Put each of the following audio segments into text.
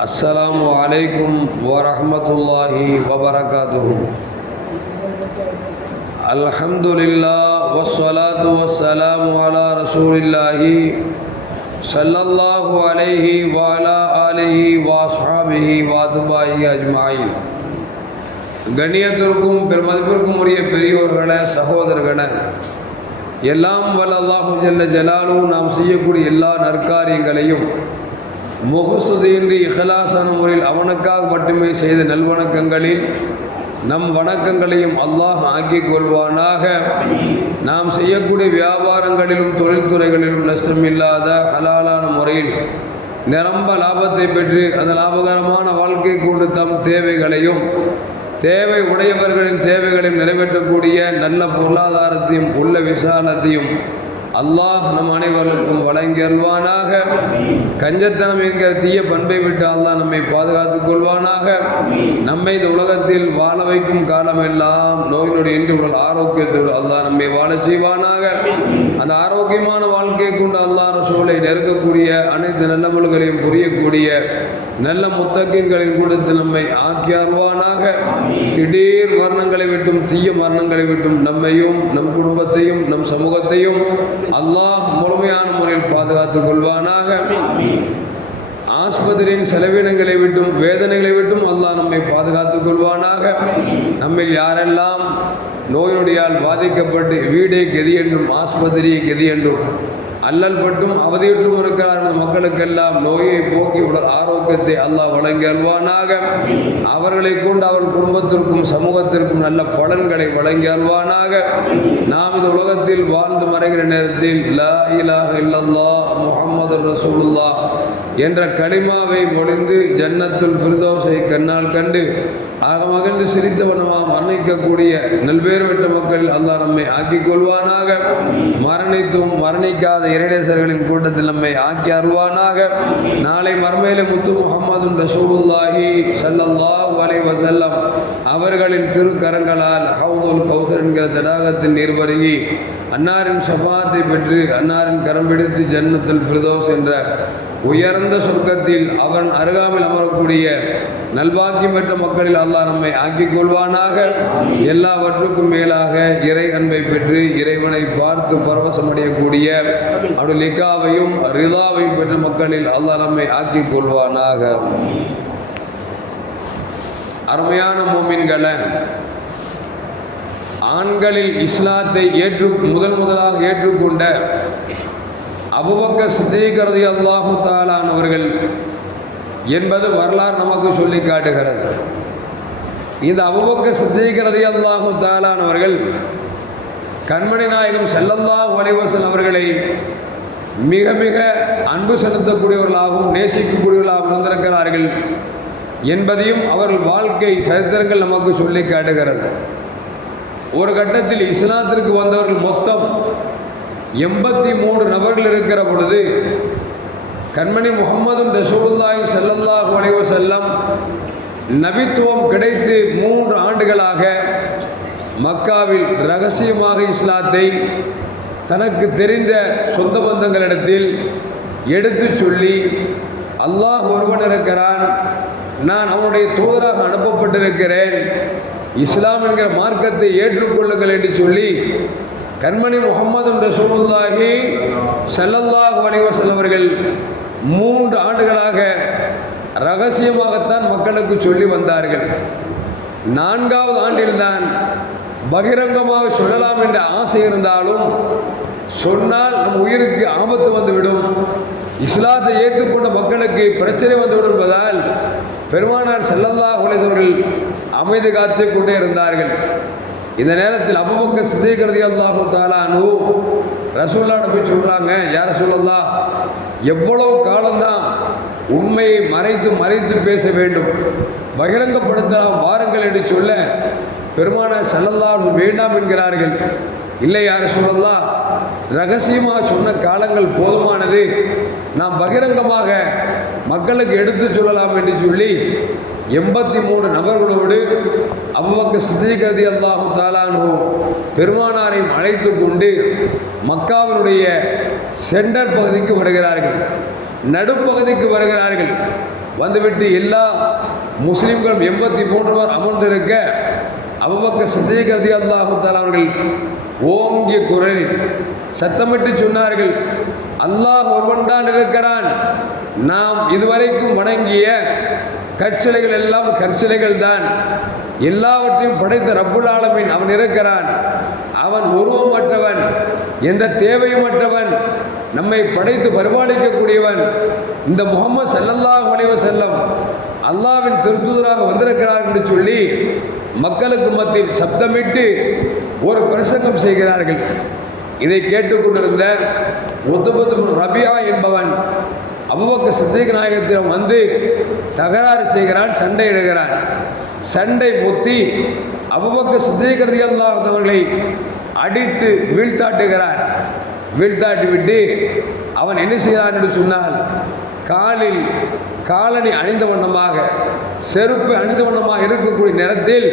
அஸ்லாம் வலைக்கும் வரமத்துல்லாஹி வபரகாத்து அல்ஹம்துலில்லா வஸ்வலாத்து வசலாம் அலா ரசூலில்லாஹி சல்லல்லாஹு அலைஹி வாலா அலிஹி வாஸ்ஹாபிஹி வாதுபாஹி அஜ்மாயின். கண்ணியத்திற்கும் பெருமதிப்பிற்கும் உரிய பெரியோர்களே சகோதரர்களே எல்லாம் வல்ல அல்லாஹு ஜல்ல ஜலாலும் நாம் செய்யக்கூடிய எல்லா நற்காரியங்களையும் முகசுதியின்றி இஹலாசான முறையில் அவனுக்காக மட்டுமே செய்த நல்வணக்கங்களில் நம் வணக்கங்களையும் அல்லாஹ் ஆக்கிக் கொள்வானாக. நாம் செய்யக்கூடிய வியாபாரங்களிலும் தொழில்துறைகளிலும் நஷ்டமில்லாத ஹலாலான முறையில் நிரம்ப லாபத்தை பெற்று அந்த லாபகரமான வாழ்க்கை கொண்டு தம் தேவைகளையும் தேவை உடையவர்களின் தேவைகளையும் நிறைவேற்றக்கூடிய நல்ல பொருளாதாரத்தையும் உள்ள விசாலத்தையும் அல்லாஹ் நம் அனைவருக்கும் வழங்கி அல்வானாக கஞ்சத்தனம் என்கிற தீய பண்பை விட்டு அல்லாஹ் நம்மை பாதுகாத்துக் கொள்வானாக. நம்மை இந்த உலகத்தில் வாழ வைக்கும் காலமெல்லாம் நோய் நொடி உடல் ஆரோக்கியத்தோடு அல்லாஹ் நம்மை வாழ செய்வானாக. அந்த ஆரோக்கியமான வாழ்க்கையை கொண்டு அல்லாஹ் சூழலை நெருக்கக்கூடிய அனைத்து நல்லமல்களையும் புரியக்கூடிய நல்ல முத்தக்கின்களின் கொடுத்து நம்மை ஆக்கி அல்வானாக திடீர் மரணங்களை விட்டும் தீய மரணங்களை விட்டும் நம்மையும் நம் குடும்பத்தையும் நம் சமூகத்தையும் அல்லாஹ் முழுமையான முறையில் பாதுகாத்துக் கொள்வானாக. ஆஸ்பத்திரியின் செலவினங்களை விட்டும் வேதனைகளை விட்டும் அல்லாஹ் நம்மை பாதுகாத்துக் கொள்வானாக. நம்மில் யாரெல்லாம் நோயினுடையால் பாதிக்கப்பட்டு வீடே கெதி என்றும் ஆஸ்பத்திரியை கெதி என்றும் அல்லல் பட்டும் அவதியுற்றும் இருக்கிறார்கள் மக்களுக்கெல்லாம் நோயை போக்கி உடல் ஆரோக்கியத்தை அல்லாஹ் வழங்கி அல்வானாக. அவர்களை கொண்டு அவர் குடும்பத்திற்கும் சமூகத்திற்கும் நல்ல பலன்களை வழங்கி அல்வானாக. நாம் இந்த உலகத்தில் வாழ்ந்து மறைகிற நேரத்தில் லா இலாஹ இல்லல்லாஹ் முஹம்மது ரசூலுல்லாஹ் என்ற களிமாவை ஒளிந்து ஜன்னத்துல் ஃபிர்தௌஸை கண்ணால் கண்டு ஆக மகிழ்ந்து சிரித்தவனமாக மரணிக்கக்கூடிய நல்வேறு வெட்ட மக்கள் அல்லாஹ் நம்மை ஆக்கிக் கொள்வானாக. மரணித்தும் மரணிக்காத இறைநேசர்களின் கூட்டத்தில் நம்மை ஆக்கி அருள்வானாக. நாளை மர்மையில முத்து முகமது ரசூலுல்லாஹி ஸல்லல்லாஹு அலைஹி வசல்லம் அவர்களின் திருக்கரங்களால் ஹவுதுல் கௌசர் என்கிற தடாகத்தின் நீர் வருகி அன்னாரின் சபாத்தை பெற்று அன்னாரின் கரம் பிடித்து ஜன்னத்துல் ஃபிரதோஸ் என்ற உயர்ந்த சொர்க்கத்தில் அவன் அருகாமையில் அமரக்கூடிய நல்வாக்கியம் பெற்ற மக்களில் அல்லாஹ் நம்மை ஆக்கிக் கொள்வானாக. எல்லாவற்றுக்கும் மேலாக இறை அன்பை பெற்று இறைவனை பார்த்து பரவசமடையக்கூடிய அடுலிகாவையும் ரிதாவையும் பெற்ற மக்களில் அல்லாஹ் நம்மை ஆக்கிக் கொள்வானாக. அருமையான மோமின்களை ஆண்களில் இஸ்லாத்தை ஏற்று முதல் முதலாக ஏற்றுக்கொண்ட அபுபக்க சித்திகரதி அல்லாஹு தாலானவர்கள் என்பது வரலாறு நமக்கு சொல்லி காட்டுகிறது. இந்த அபுபக்க சித்திகரதி அல்லாஹு தாலானவர்கள் கண்மணி நாயகம் செல்லல்லா வலைவசன் அவர்களை மிக மிக அன்பு செலுத்தக்கூடியவர்களாகவும் நேசிக்கக்கூடியவர்களாகவும் இருந்திருக்கிறார்கள் என்பதையும் அவர்கள் வாழ்க்கை சரித்திரங்கள் நமக்கு சொல்லி காட்டுகிறது. ஒரு கட்டத்தில் இஸ்லாத்திற்கு வந்தவர்கள் மொத்தம் எண்பத்தி மூன்று நபர்கள் இருக்கிற பொழுது கண்மணி முகமது ரசூலுல்லாஹி ஸல்லல்லாஹு அலைஹி செல்லம் நபித்துவம் கிடைத்து மூன்று ஆண்டுகளாக மக்காவில் ரகசியமாக இஸ்லாத்தை தனக்கு தெரிந்த சொந்த பந்தங்களிடத்தில் எடுத்து சொல்லி அல்லாஹ் ஒருவன் இருக்கிறான் நான் அவனுடைய தூதராக அனுப்பப்பட்டிருக்கிறேன் இஸ்லாம் என்கிற மார்க்கத்தை ஏற்றுக்கொள்ளுங்கள் என்று சொல்லி கண்மணி முகமது ரசூலுல்லாஹி செல்லல்லாஹ் அலைஹி அவர்கள் மூன்று ஆண்டுகளாக ரகசியமாகத்தான் மக்களுக்கு சொல்லி வந்தார்கள். நான்காவது ஆண்டில்தான் பகிரங்கமாக சொல்லலாம் என்ற ஆசை இருந்தாலும் சொன்னால் நம் உயிருக்கு ஆபத்து வந்துவிடும். இஸ்லாத்தை ஏற்றுக்கொண்ட மக்களுக்கு பிரச்சனை வந்துவிடும் என்பதால் பெருமானார் செல்லல்லா குலேசவர்கள் அமைதி காத்து கொண்டே இருந்தார்கள். இந்த நேரத்தில் அபுபக்க சித்திகரதி அல்லாஹு தாலானு ரசூல்லா போய் சொல்கிறாங்க யார் சொல்லலாம் எவ்வளோ காலம்தான் உண்மையை மறைத்து மறைத்து பேச வேண்டும் பகிரங்கப்படுத்தலாம் வாருங்கள் என்று சொல்ல பெருமான செல்லல்லா வேண்டாம் என்கிறார்கள். இல்லை யார் சொல்லலாம் ரகசியமாக சொன்ன காலங்கள் போதுமானது. நாம் பகிரங்கமாக மக்களுக்கு எடுத்து சொல்லலாம் என்று சொல்லி எண்பத்தி மூணு நபர்களோடு அவ்வக்கு சித்திகதி அல்லாஹு தாலானோ பெருமானாரையும் அழைத்து கொண்டு மக்காவினுடைய சென்டர் பகுதிக்கு வருகிறார்கள். நடுப்பகுதிக்கு வருகிறார்கள். வந்துவிட்டு எல்லா முஸ்லீம்களும் எண்பத்தி மூன்று பேர் அமர்ந்திருக்க அவ்வக்க சித்திகதி அல்லாஹு அல்லாஹுத்தால் அவர்கள் ஓங்கிய குரலில் சத்தமிட்டு சொன்னார்கள் அல்லாஹ் ஒருவன் தான் இருக்கிறான். நாம் இதுவரைக்கும் வணங்கிய கற்சிலைகள் எல்லாம் கற்சிலைகள் தான் எல்லாவற்றையும் படைத்த ரப்புல் ஆலமின் அவன் இருக்கிறான். அவன் உருவமற்றவன் எந்த தேவையுமற்றவன் நம்மை படைத்து பரிபாலிக்கக்கூடியவன். இந்த முகமது ஸல்லல்லாஹு அலைஹி செல்லம் அல்லாவின் திருத்துதராக வந்திருக்கிறார் என்று சொல்லி மக்களுக்கு மத்தியில் சப்தமிட்டு ஒரு பிரசங்கம் செய்கிறார்கள். இதை கேட்டுக்கொண்டிருந்த ஒத்துபத்து ரபியா என்பவன் அபுபக்க சித்திக் நாயகத்திடம் வந்து தகராறு செய்கிறான் சண்டையிடுகிறான் சண்டை முத்தி அபுபக்க சித்திக் ரதியல்லாதவர்களை அடித்து வீழ்த்தாட்டுகிறான். வீழ்த்தாட்டி விட்டு அவன் என்ன செய்கிறான் என்று சொன்னால் காலில் காலணி அணிந்த வண்ணமாக செருப்பு அணிந்த வண்ணமாக இருக்கக்கூடிய நேரத்தில்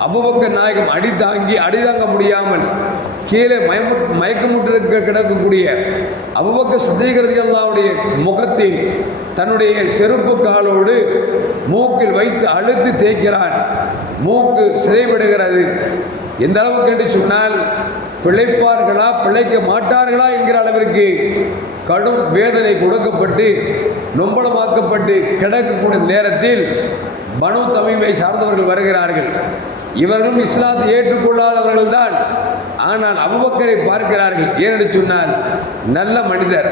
அபுபக்க நாயகம் அடி தாங்கி அடி தாங்க முடியாமல் கீழே மயமு மயக்கமுற்றிருக்க கிடக்கக்கூடிய அபுபக்க சித்திகரதி அல்லாவுடைய முகத்தில் தன்னுடைய செருப்பு காலோடு மூக்கில் வைத்து அழுத்தி தேய்க்கிறான். மூக்கு சிதைவிடுகிறது. எந்த அளவுக்கு என்று சொன்னால் பிழைப்பார்களா பிழைக்க மாட்டார்களா என்கிற அளவிற்கு கடும் வேதனை கொடுக்கப்பட்டு நொம்பளமாக்கப்பட்டு கிடக்கக்கூடிய நேரத்தில் பனு தமிமை சார்ந்தவர்கள் வருகிறார்கள். இவர்களும் இஸ்லாத்தை ஏற்றுக்கொள்ளாதவர்கள் தான். ஆனால் அபுபக்கரை பார்க்கிறார்கள். ஏனென்று சொன்னால் நல்ல மனிதர்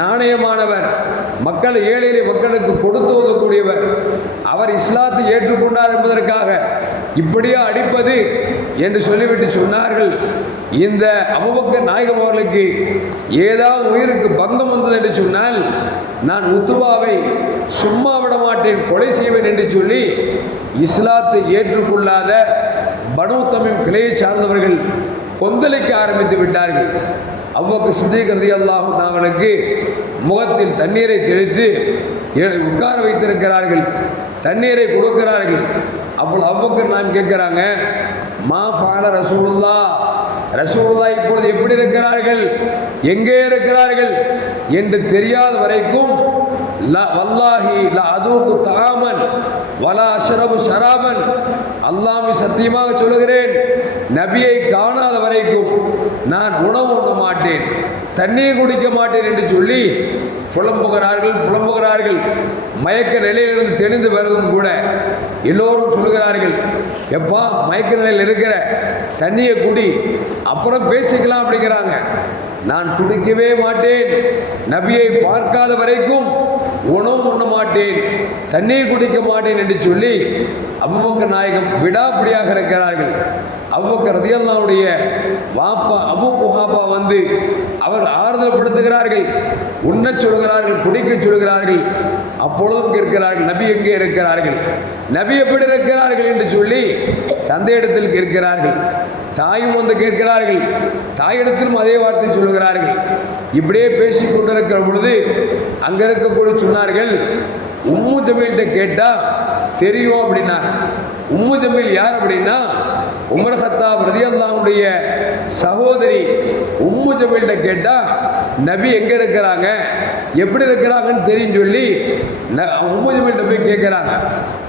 நாணயமானவர் மக்கள் ஏழை மக்களுக்கு கொடுத்து உதவக்கூடியவர் அவர் இஸ்லாத்தை ஏற்றுக்கொண்டார் என்பதற்காக இப்படியா அடிப்பது என்று சொல்லிவிட்டு சொன்னார்கள். இந்த அபுபக்கர் நாயகம் அவர்களுக்கு ஏதாவது உயிருக்கு பங்கம் வந்தது என்று சொன்னால் நான் உத்துபாவை சும்மா விட மாட்டேன் கொலை செய்வேன் என்று சொல்லி இஸ்லாத்தை ஏற்றுக்கொள்ளாத பனு தமிழ் கிளையை சார்ந்தவர்கள் கொந்தளிக்க ஆரம்பித்து விட்டார்கள். அவ்வக்கு சித்திகந்தி அல்லாஹும் அவனுக்கு முகத்தில் தண்ணீரை தெளித்து உட்கார வைத்திருக்கிறார்கள். தண்ணீரை கொடுக்கிறார்கள். அப்போ அவ்வக்கர் நான் கேட்குறாங்க மா ஃபால ரசூலுல்லா ரசூலுல்லா இப்பொழுது எப்படி இருக்கிறார்கள்? எங்கே இருக்கிறார்கள்? என்று தெரியாத வரைக்கும் ல வல்லாஹி ல அதூக்கு தாமன் வலா அஷரபு ஷராபன். அல்லாமி சத்தியமாக சொல்லுகிறேன் நபியை காணாத வரைக்கும் நான் உணவு உண்ண மாட்டேன் தண்ணீர் குடிக்க மாட்டேன் என்று சொல்லி புலம்புகிறார்கள் புலம்புகிறார்கள். மயக்க நிலையிலிருந்து தெளிந்து வருவதும் கூட எல்லோரும் சொல்லுகிறார்கள் எப்பா மயக்க நிலையில் இருக்கிற தண்ணியை குடி அப்புறம் பேசிக்கலாம் அப்படிங்கிறாங்க. நான் குடிக்கவே மாட்டேன் நபியை பார்க்காத வரைக்கும் உணவு உண்ண மாட்டேன் தண்ணீர் குடிக்க மாட்டேன் என்று சொல்லி அபுபக்க நாயகம் விடாப்பிடியாக இருக்கிறார்கள். அவ்வக்கர் ரதியல்லாவுடைய வாப்பா அபு குஹாபா வந்து அவர் ஆறுதல் படுத்துகிறார்கள் உண்ண சொல்கிறார்கள் குடிக்க சொல்கிறார்கள் அப்பொழுதும் கேட்கிறார்கள் நபி எங்கே இருக்கிறார்கள் நபி எப்படி இருக்கிறார்கள் என்று சொல்லி தந்தையிடத்தில் கேட்கிறார்கள் தாயும் வந்து கேட்கிறார்கள் தாயிடத்திலும் அதே வார்த்தை சொல்லுகிறார்கள் இப்படியே பேசிக் கொண்டிருக்கிற பொழுது அங்கே இருக்கக்கூடிய சொன்னார்கள் உம்மு ஜமீல்கிட்ட கேட்டால் தெரியும் அப்படின்னா உம்மு ஜமீல் யார் அப்படின்னா உமர் ஹத்தாப் ரதியல்லாவுடைய சகோதரி உம்மு ஜமீல்கிட்ட கேட்டால் நபி எங்கே இருக்கிறாங்க? எப்படி இருக்கிறாங்கன்னு தெரியும் சொல்லி ந- உம்மு ஜமீல்கிட்ட போய் கேட்குறாங்க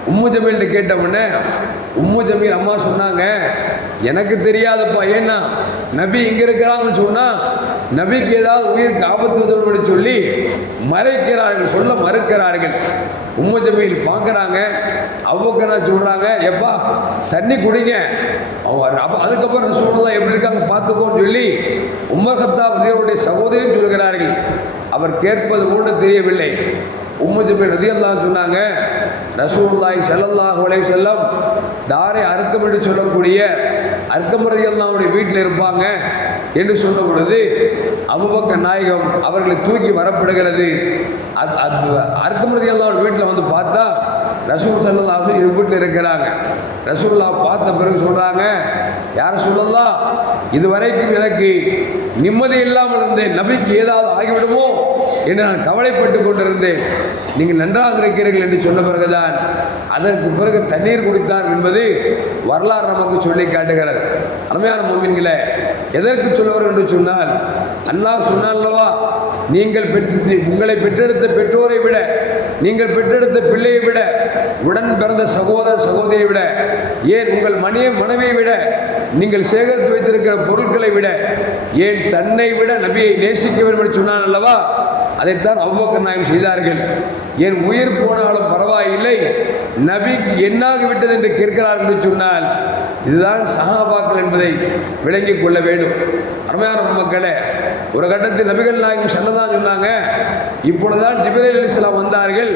உம்மு ஜமீல்கிட்ட கேட்ட உடனே உம்மு ஜமீல் அம்மா சொன்னாங்க எனக்கு தெரியாதப்பா. ஏன்னா நபி இங்கே இருக்கிறாங்கன்னு சொன்னால் நபிக்கு ஏதாவது உயிருக்கு ஆபத்து வந்துடும் சொல்லி மறைக்கிறார்கள் சொல்ல மறுக்கிறார்கள். உம்மஜமையில் பார்க்குறாங்க அவ்வக்கரா சொல்கிறாங்க எப்பா தண்ணி குடிங்க. அவர் அப்ப அதுக்கப்புறம் சூழ்நிலை எப்படி இருக்காங்க பார்த்துக்கோன்னு சொல்லி உம்மர் கத்தாப் சகோதரியும் சொல்கிறார்கள். அவர் கேட்பது கூட தெரியவில்லை. உம்மு ஜபீர் சொன்னாங்க ரசூல்லாய் ஸல்லல்லாஹு உலக செல்லம் தாரை அறுக்கம் என்று சொல்லக்கூடிய அர்க்கம் ரதியல்லாஹுடைய வீட்டில் இருப்பாங்க. என்று சொன்ன பொழுது அபுபக்க நாயகம் அவர்களை தூக்கி வரப்படுகிறது. அது அது வீட்டில் வந்து பார்த்தா ரசூல் சல்லாஹ் எங்கள் வீட்டில் இருக்கிறாங்க. ரசூல்லா பார்த்த பிறகு சொல்கிறாங்க யார் சொல்லலாம் இதுவரைக்கும் எனக்கு நிம்மதி இல்லாமல் இருந்தேன். நபிக்கு ஏதாவது ஆகிவிடுமோ? என்று நான் கவலைப்பட்டு கொண்டிருந்தேன். நீங்கள் நன்றாக இருக்கிறீர்கள் என்று சொன்ன பிறகுதான் அதற்கு பிறகு தண்ணீர் குடித்தார் என்பது வரலாறு நமக்கு சொல்லி காட்டுகிறது. அருமையான மோமின்களே எதற்கு சொல்லுவார் என்று சொன்னால் அல்லாஹ் சொன்னான் நீங்கள் பெற்று உங்களை பெற்றெடுத்த பெற்றோரை விட நீங்கள் பெற்றெடுத்த பிள்ளையை விட உடன் பிறந்த சகோதர சகோதரியை விட ஏன் உங்கள் மனைய மனைவியை விட நீங்கள் சேகரித்து வைத்திருக்கிற பொருட்களை விட ஏன் தன்னை விட நபியை நேசிக்க வேண்டும் என்று சொன்னான் அல்லவா? அதைத்தான் அவ்வக்கர் நாயம் செய்தார்கள். என் உயிர் போனாலும் பரவாயில்லை நபிக்கு என்னாகி விட்டது என்று கேட்கிறார்கள் என்று சொன்னால் இதுதான் சஹாபாக்கள் என்பதை விளங்கிக் கொள்ள வேண்டும். அருமையான மக்களே ஒரு கட்டத்தில் நபிகள் நாயகம் சன்னதான் சொன்னாங்க. இப்பொழுதுதான் ஜிபிரேல் அலிஸ்லாம் வந்தார்கள்.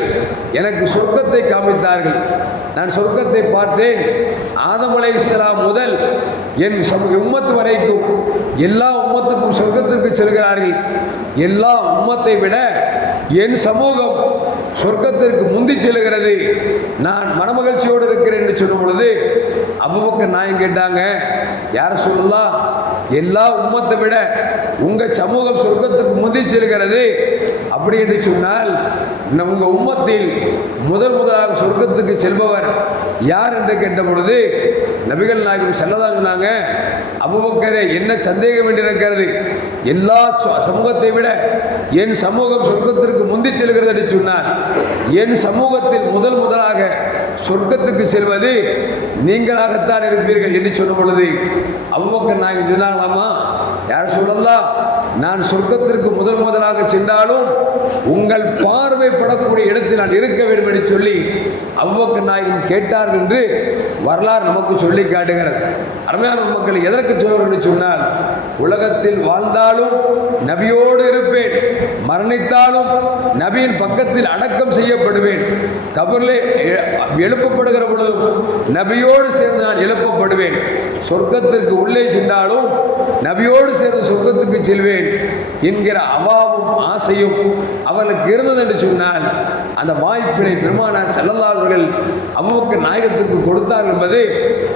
எனக்கு சொர்க்கத்தை காமித்தார்கள். நான் சொர்க்கத்தை பார்த்தேன். ஆதம் அலைஹிஸ்ஸலாம் முதல் என் சமூக உம்மத்து வரைக்கும் எல்லா உம்மத்துக்கும் சொர்க்கத்திற்கு செல்கிறார்கள். எல்லா உம்மத்தை விட என் சமூகம் சொர்க்கத்திற்கு முந்தி செல்கிறது. நான் மனமகிழ்ச்சியோடு இருக்கிறேன் என்று சொல்லும் பொழுது அபுபக்கர் நாயம் கேட்டாங்க யாரை சொல்லலாம் எல்லா உம்மத்தை விட உங்கள் சமூகம் சொர்க்கத்துக்கு முந்திச்சிருக்கிறது செல்கிறது. அப்படி என்று சொன்னால் உங்கள் உம்மத்தில் முதல் முதலாக சொர்க்கத்துக்கு செல்பவர் யார் என்று கேட்ட பொழுது நபிகள் நாயகம் செல்லதான் சொன்னாங்க அபுபக்கரே என்ன சந்தேகம் வேண்டியிருக்கிறது எல்லா சமூகத்தை விட என் சமூகம் சொர்க்கத்திற்கு முந்தி செல்கிறது என்று சொன்னார் என் சமூகத்தில் முதல் முதலாக சொர்க்கத்துக்கு செல்வது நீங்களாகத்தான் இருப்பீர்கள் என்று சொன்ன பொழுது அவ்வக்கர் நாயகம் சொல்லலாமா யார் சொல்லலாம் நான் சொர்க்கத்திற்கு முதல் முதலாக சென்றாலும் உங்கள் பார்வைப்படக்கூடிய இடத்தில் நான் இருக்க வேண்டும் என்று சொல்லி அவ்வக்கு நாயகம் கேட்டார் என்று வரலாறு நமக்கு சொல்லி காட்டுகிறது. அருமையான மக்கள் எதற்கு சொல்வார் என்று சொன்னால் உலகத்தில் வாழ்ந்தாலும் நபியோடு இருப்பேன் மரணித்தாலும் நபியின் பக்கத்தில் அடக்கம் செய்யப்படுவேன் கபரிலே எழுப்பப்படுகிற பொழுதும் நபியோடு சேர்ந்து நான் எழுப்பப்படுவேன். சொர்க்கத்திற்கு உள்ளே சென்றாலும் நபியோடு சேர்ந்து சொர்க்கத்துக்கு செல்வேன். என்கிற அவாவும் ஆசையும் அவர்களுக்கு இருந்தது என்று சொன்னால் அந்த வாய்ப்பினை பெருமானார் செல்லல்லாதவர்கள் அவ்வளவுக்கு நாயகத்துக்கு கொடுத்தார் என்பது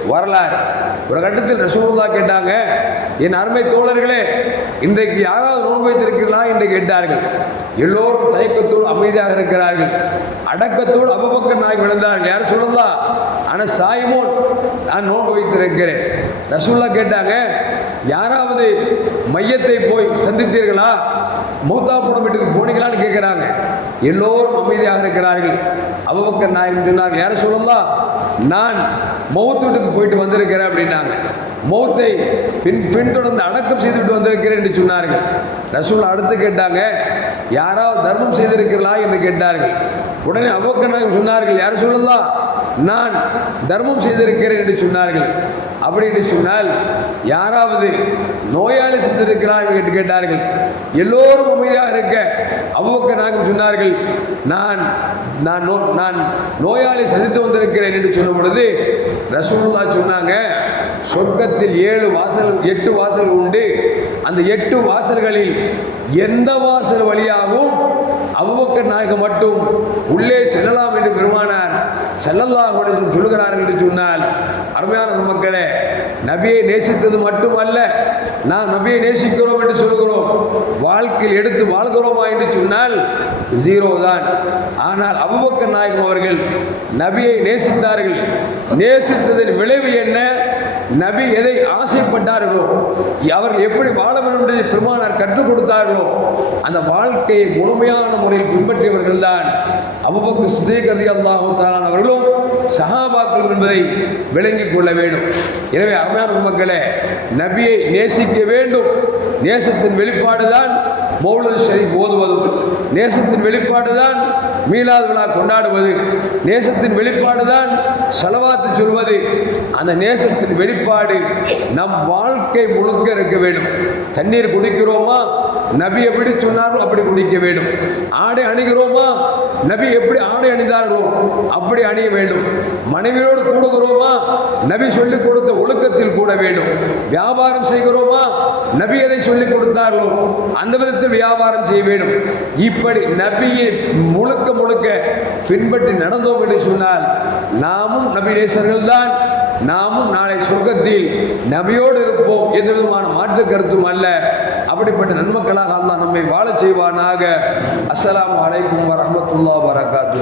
வரலாறு. ஒரு கட்டத்தில் ரசூல்லா கேட்டாங்க என் அருமை தோழர்களே இன்றைக்கு யாராவது நோன்பு வைத்திருக்கிறீர்களா? என்று கேட்டார்கள். எல்லோரும் தயக்கத்தோடு அமைதியாக இருக்கிறார்கள். அடக்கத்தோடு அபபக்கர் நாய் விழுந்தார்கள் யார் சொல்லலாம் ஆனால் சாய்மோன் நான் நோன்பு வைத்திருக்கிறேன். ரசூல்லா கேட்டாங்க யாராவது மையத்தை போய் சந்தித்தீர்களா? மூத்தாப்புடம் வீட்டுக்கு போனீங்களான்னு கேட்குறாங்க எல்லோரும் அமைதியாக இருக்கிறார்கள். அபபக்கர் நாயகம் சொன்னார்கள் யார் சொல்லலாம் நான் மௌத்து வீட்டுக்கு போயிட்டு வந்திருக்கிறேன் அப்படின்னாங்க. மௌத்தை பின் பின்தொடர்ந்து அடக்கம் செய்துவிட்டு வந்திருக்கிறேன் என்று சொன்னார்கள். ரசூல் அடுத்து கேட்டாங்க யாராவது தர்மம் செய்திருக்கிறீர்களா? என்று கேட்டார்கள். உடனே அபோக்க சொன்னார்கள் யார் சொல்லலாம் நான் தர்மம் செய்திருக்கிறேன் என்று சொன்னார்கள். அப்படி என்று சொன்னால் யாராவது நோயாளி சென்றிருக்கிறார் என்று கேட்டார்கள். எல்லோரும் அமைதியாக இருக்க அவ்வக்க நாங்கள் சொன்னார்கள் நான் நான் நோ நான் நோயாளி சந்தித்து வந்திருக்கிறேன் என்று சொல்லும் பொழுது ரசூல்லா சொன்னாங்க சொர்க்கத்தில் ஏழு வாசல் எட்டு வாசல் உண்டு. அந்த எட்டு வாசல்களில் எந்த வாசல் வழியாகவும் அவ்வக்கர் நாயகம் மட்டும் உள்ளே செல்லலாம் என்று பெருமானார் செல்லலாம் என்று வஸல்லம் சொல்லுகிறார்கள் என்று சொன்னால் அருமையான மக்களே நபியை நேசித்தது மட்டுமல்ல நாம் நபியை நேசிக்கிறோம் என்று சொல்கிறோம் வாழ்க்கையில் எடுத்து வாழ்கிறோமா என்று சொன்னால் ஜீரோ தான். ஆனால் அபுபக்கர் நாயகம் அவர்கள் நபியை நேசித்தார்கள். நேசித்ததன் விளைவு என்ன? நபி எதை ஆசைப்பட்டார்களோ அவர்கள் எப்படி வாழ வேண்டும் என்று பெருமானார் கற்றுக் கொடுத்தார்களோ அந்த வாழ்க்கையை முழுமையான முறையில் பின்பற்றியவர்கள் தான் அபுபக்கர் சிதேக் ரதி அல்லாஹு சஹாபாக்கள் என்பதை விளங்கிக் கொள்ள வேண்டும். எனவே அருமையான மக்களே நபியை நேசிக்க வேண்டும். நேசத்தின் வெளிப்பாடு தான் மௌலது ஷரீப் ஓதுவதும் நேசத்தின் வெளிப்பாடு தான் மீலாது விழா கொண்டாடுவது. நேசத்தின் வெளிப்பாடு தான் செலவாத்து சொல்வது. அந்த நேசத்தின் வெளிப்பாடு நம் வாழ்க்கை முழுக்க இருக்க வேண்டும். தண்ணீர் குடிக்கிறோமா? நபி எப்படி சொன்னாரோ அப்படி குடிக்க வேண்டும். ஆடை அணிகிறோமா? நபி எப்படி ஆடை அணிந்தார்களோ அப்படி அணிய வேண்டும். மனைவியோடு கூடுகிறோமா? நபி சொல்லிக் கொடுத்த ஒழுக்கத்தில் கூட வேண்டும். வியாபாரம் செய்கிறோமா? நபி எதை சொல்லிக் கொடுத்தார்களோ அந்த விதத்தில் வியாபாரம் செய்ய வேண்டும். இப்படி நபியை முழுக்க முழுக்க பின்பற்றி நடந்தோம் என்று சொன்னால் நாமும் நபி நேசர்கள் தான். நாமும் நாளை சொர்க்கத்தில் நபியோடு இருப்போம் எந்த விதமான மாற்று கருத்தும் அல்ல. அப்படிப்பட்ட நன்மக்களாக அல்லாஹ் நம்மை வாழச் செய்வானாக. அஸ்ஸலாமு அலைக்கும் வரஹ்மத்துல்லாஹி வரகாத்து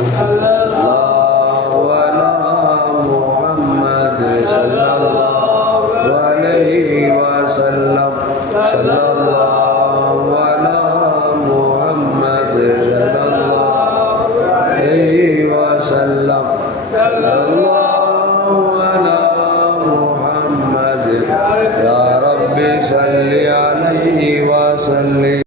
முஹம்மது ஸல்லல்லாஹு அலைஹி வஸல்லம். ஸல்லல்லாஹு அலா முஹம்மது